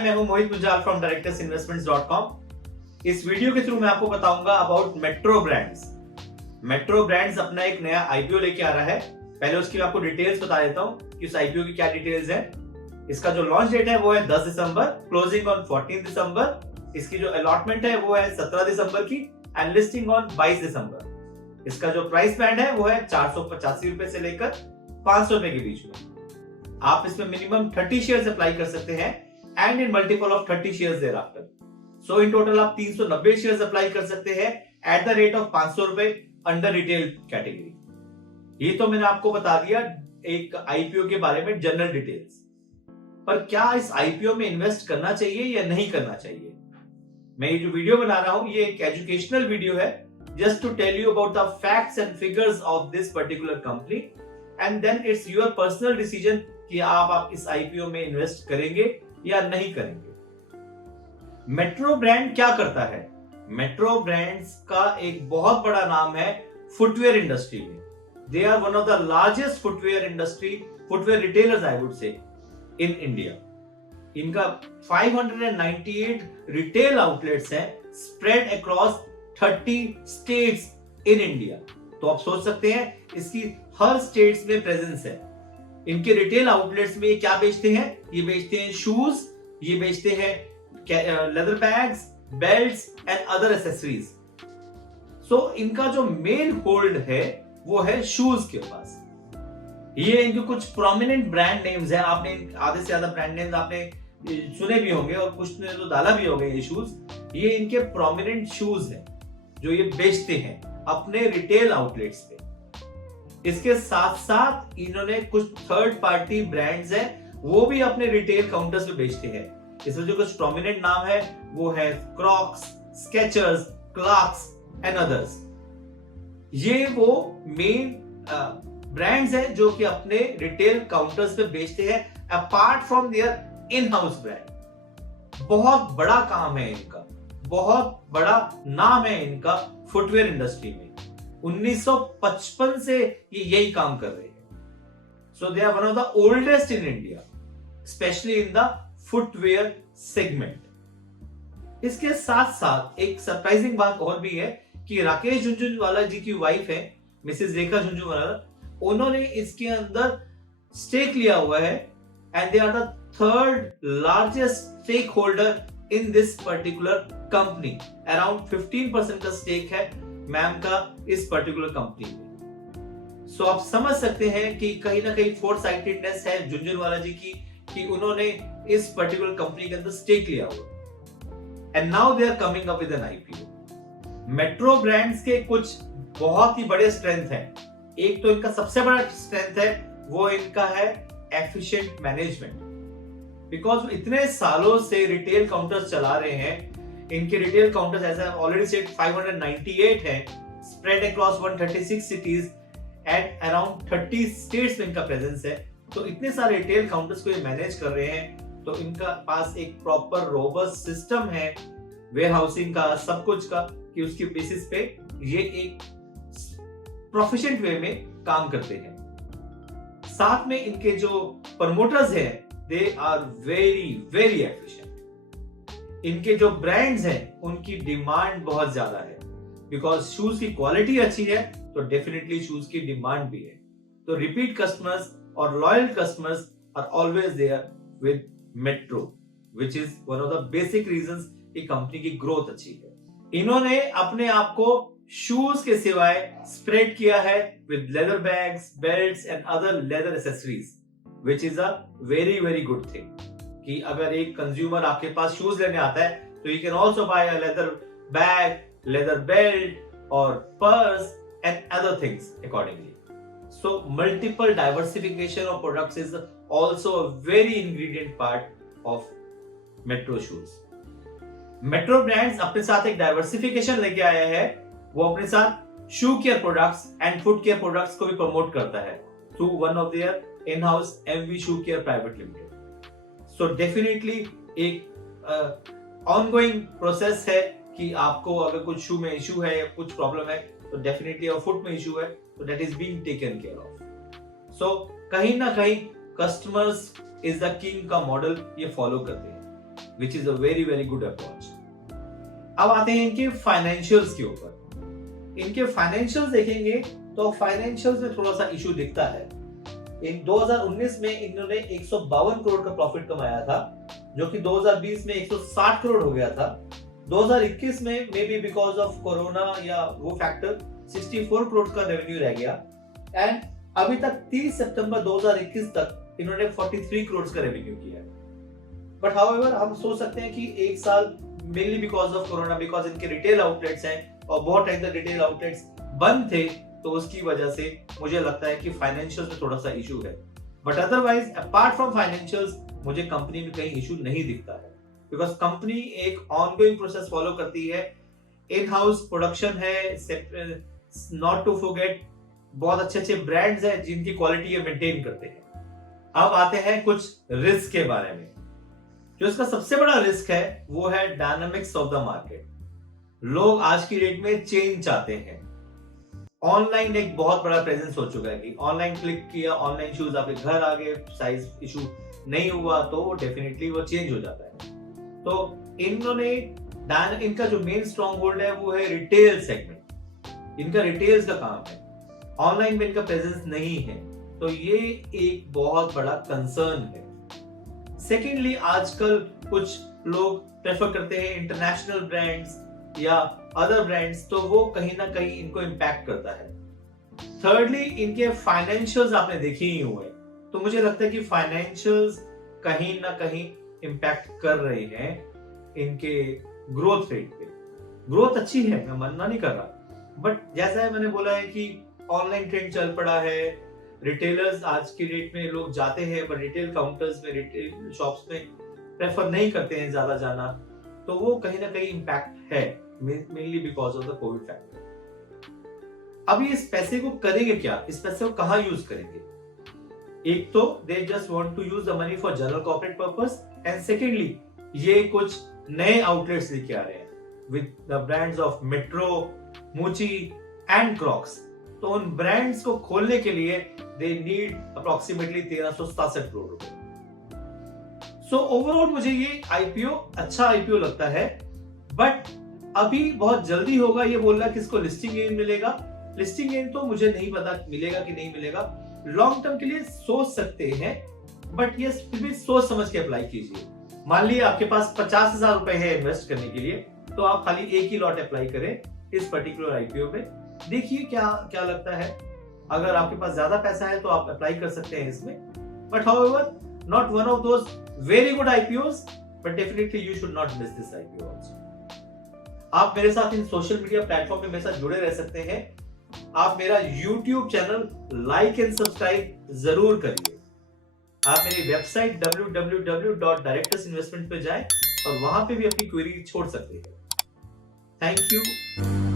हाय, मैं हूं मोहित गुंजाल from directorsinvestments.com। इस वीडियो के थ्रू मैं आपको बताऊंगा about metro brands. Metro brands अपना एक नया आईपीओ लेके आ रहा है। पहले उसकी मैं आपको डिटेल्स बता देता हूं कि उस आईपीओ की क्या डिटेल्स है। इसका जो लॉन्च डेट है वो है 10 दिसंबर, क्लोजिंग ऑन 14 दिसंबर। इसकी जो अलॉटमेंट है वो है 17 दिसंबर की एंड लिस्टिंग ऑन 22 दिसंबर। इसका जो प्राइस बैंड है वो है 485 रुपए से लेकर 500 रुपए के बीच में। आप इसमें मिनिमम 30 शेयर्स अप्लाई कर सकते हैं and in multiple of 30 shares there after. So in total आप 390 शेयर्स अप्लाई कर सकते हैं एट द रेट ऑफ 500 रुपए अंडर रिटेल कैटेगरी। ये तो मैंने आपको बता दिया एक आईपीओ के बारे में जनरल डिटेल्स। पर क्या इस आईपीओ में इन्वेस्ट करना चाहिए या नहीं करना चाहिए? मैं ये जो वीडियो बना रहा हूं ये एक एजुकेशनल वीडियो है, just to tell you about the facts and figures of this particular company and then it's your personal decision कि आप इस आईपीओ में इन्वेस्ट करेंगे या नहीं करेंगे। मेट्रो ब्रांड क्या करता है? मेट्रो ब्रांड्स का एक बहुत बड़ा नाम है फुटवेयर इंडस्ट्री में। They are one of the largest footwear retailers I would say in India. इनका 598 रिटेल आउटलेट्स हैं spread across 30 states in India. तो आप सोच सकते हैं इसकी हर स्टेट्स में प्रेजेंस है। इनके रिटेल आउटलेट्स में ये क्या बेचते हैं? ये बेचते हैं शूज, ये बेचते हैं leather bags, belts and other accessories. So इनका जो मेन होल्ड है वो है शूज के पास। ये इनके कुछ प्रोमिनेंट ब्रांड नेम्स हैं। आपने आधे से ज्यादा ब्रांड नेम्स आपने सुने भी होंगे और कुछ ने तो डाला भी होंगे ये शूज। ये इनके प्रोमिनेंट शूज हैं जो ये बेचते हैं अपने रिटेल आउटलेट्स पे। इसके साथ साथ इन्होंने कुछ थर्ड पार्टी ब्रांड्स हैं वो भी अपने रिटेल काउंटर्स पे बेचते हैं। इसमें जो कुछ प्रोमिनेंट नाम है वो है Crocs, Skechers, Clarks and others. ये वो मेन ब्रांड्स हैं जो कि अपने रिटेल काउंटर्स पे बेचते हैं apart from their in house brand. बहुत बड़ा काम है इनका, बहुत बड़ा नाम है इनका फुटवेयर इंडस्ट्री में। 1955 से ये यही काम कर रहे हैं। So they are one of the oldest in India, especially in the footwear segment. इसके साथ साथ एक सरप्राइजिंग बात और भी है कि राकेश झुनझुनवाला जी की वाइफ है मिसेस रेखा झुनझुनवाला, उन्होंने इसके अंदर स्टेक लिया हुआ है and they are the third largest stakeholder in this particular company. Around 15% का स्टेक है मैम का इस पर्टिकुलर कंपनी में। सो आप समझ सकते हैं कि कहीं ना कहीं फोरसाइटेडनेस है झुनझुनवाला जी की कि उन्होंने इस पर्टिकुलर कंपनी के अंदर स्टेक लिया हुआ and now they are coming up with an IPO. Metro Brands के कुछ बहुत ही बड़े स्ट्रेंथ हैं। एक तो इनका सबसे बड़ा स्ट्रेंथ है वो इनका है एफिशिएंट मैनेजमेंट। बिकॉज इतने सालों से रिटेल काउंटर्स चला रहे हैं। इनके रिटेल काउंटर्स ऐसा ऑलरेडी सेट 598 है spread across 136 cities and around 30 states में इनका प्रेजेंस है। तो इतने सारे रिटेल काउंटर्स को ये मैनेज कर रहे हैं, तो इनका पास एक प्रॉपर रोबस्ट सिस्टम है वेयर हाउसिंग का, सब कुछ का, कि उसके बेसिस पे ये एक प्रोफिशिएंट वे में काम करते हैं। साथ में इनके जो प्रमोटर्स हैं they are very very efficient. इनके जो ब्रांड्स हैं उनकी डिमांड बहुत ज्यादा है। बिकॉज शूज की क्वालिटी अच्छी है तो डेफिनेटली शूज की डिमांड भी है। तो रिपीट कस्टमर्स और loyal customers are always there with Metro, which is one of the basic reasons कि कंपनी की ग्रोथ अच्छी है। इन्होंने अपने आप को शूज के सिवाय स्प्रेड किया है with leather bags, belts and other leather accessories, which is a very very good thing. कि अगर एक कंज्यूमर आपके पास शूज लेने आता है तो you can also buy a leather bag, leather belt और purse and other things accordingly. So multiple diversification of products is also a very ingredient part of Metro shoes. Metro brands अपने साथ एक diversification लेके आया है। वो अपने साथ shoe care products and foot care products को भी प्रमोट करता है through one of their in house MV shoe care private limited. So definitely एक ऑनगोइंग प्रोसेस है कि आपको अगर कुछ शू में इशू है या कुछ प्रॉब्लम है तो डेफिनेटली, और फुट में इशू है तो that is being taken care of. So कहीं ना कहीं कस्टमर्स इज द किंग का मॉडल ये फॉलो करते हैं। Which is a very very good approach. अब आते हैं इनके फाइनेंशियल्स के ऊपर। इनके फाइनेंशियल्स देखेंगे तो फाइनेंशियल्स में थोड़ा सा इशू दिखता है। इन 2019 में इन्होंने 152 करोड़ का प्रॉफिट कमाया था, जो कि 2020 में 160 करोड़ हो गया था। 2021 में may be because of corona या वो फैक्टर 64 करोड़ का रेवेन्यू रह गया। एंड अभी तक 30 सितंबर 2021 तक इन्होंने 43 करोड़ का रेवेन्यू किया है। बट हाउएवर हम सोच सकते हैं कि एक साल mainly because of corona, because इनके रिटेल आउटलेट्स हैं और बहुत टाइम तक रिटेल आउटलेट्स बंद थे, तो उसकी वजह से मुझे लगता है कि फाइनेंशियल्स में थोड़ा सा इशू है। But otherwise apart from financials मुझे कंपनी में कहीं इशू नहीं दिखता है, बिकॉज कंपनी एक ऑनगोइंग प्रोसेस फॉलो करती है। इन हाउस प्रोडक्शन है, नॉट टू फॉरगेट बहुत अच्छे अच्छे ब्रांड्स हैं जिनकी क्वालिटी ये मेंटेन करते हैं। अब आते हैं कुछ रिस्क के बारे में। जो इसका सबसे बड़ा रिस्क है वो है डायनामिक्स ऑफ द मार्केट। लोग आज की डेट में चेंज चाहते हैं। ऑनलाइन एक बहुत बड़ा प्रेजेंस हो चुका है कि ऑनलाइन क्लिक किया, ऑनलाइन शूज आपके घर आ गए, साइज इशू नहीं हुआ तो डेफिनेटली वो चेंज हो जाता है। तो इन्होंने इनका जो मेन स्ट्रॉन्ग होल्ड है वो है रिटेल सेगमेंट। इनका रिटेल्स का काम है, ऑनलाइन में इनका प्रेजेंस नहीं है, तो ये एक बहुत बड़ा कंसर्न है। सेकेंडली आजकल कुछ लोग प्रेफर करते हैं इंटरनेशनल ब्रांड्स या अदर ब्रांड्स, तो वो कहीं ना कहीं इनको इम्पैक्ट करता है। थर्डली इनके फाइनेंशियल्स आपने देखे ही हुए, तो मुझे लगता है कि फाइनेंशियल्स कहीं ना कहीं इम्पैक्ट कर रहे हैं इनके ग्रोथ रेट पे। ग्रोथ अच्छी है, मैं मना नहीं कर रहा, बट जैसा है मैंने बोला है कि ऑनलाइन ट्रेंड चल पड़ा है। रिटेलर्स आज की डेट में लोग जाते हैं पर रिटेल काउंटर्स में, रिटेल शॉप्स में प्रेफर नहीं करते हैं ज्यादा जाना, तो वो कहीं ना कहीं इम्पैक्ट है, mainly because of the Covid factor. अभी इस पैसे को करेंगे क्या, इस पैसे को कहां यूज करेंगे? एक तो they just want to use the money for general corporate purpose, and secondly ये कुछ नए आउटलेट्स लेके आ रहे हैं with the brands of Metro, Mochi and Crocs. तो उन ब्रांड्स को खोलने के लिए दे नीड अप्रोक्सीमेटली 1367 करोड़ रुपए। सो ओवरऑल मुझे ये आईपीओ अच्छा आईपीओ लगता है, बट अभी बहुत जल्दी होगा ये बोलना कि इसको लिस्टिंग गेन मिलेगा। लिस्टिंग गेन तो मुझे नहीं पता मिलेगा कि नहीं मिलेगा। लॉन्ग टर्म के लिए सोच सकते हैं, बट ये फिर भी सोच समझ के अप्लाई कीजिए। मान लीजिए आपके पास 50,000 रुपए है इन्वेस्ट करने के लिए, तो आप खाली एक ही लॉट अप्लाई करें इस पर्टिकुलर आईपीओ में, देखिए क्या क्या लगता है। अगर आपके पास ज्यादा पैसा है तो आप अप्लाई कर सकते हैं इसमें, but however not one of those very good IPOs, but definitely you should not miss this IPO also. आप मेरे साथ इन सोशल मीडिया प्लेटफॉर्म पे मेरे साथ जुड़े रह सकते हैं। आप मेरा YouTube channel like and subscribe जरूर करिए। आप मेरी वेबसाइट www.directorsinvestment पे जाएं और वहां पे भी अपनी क्वेरी छोड़ सकते हैं। Thank you.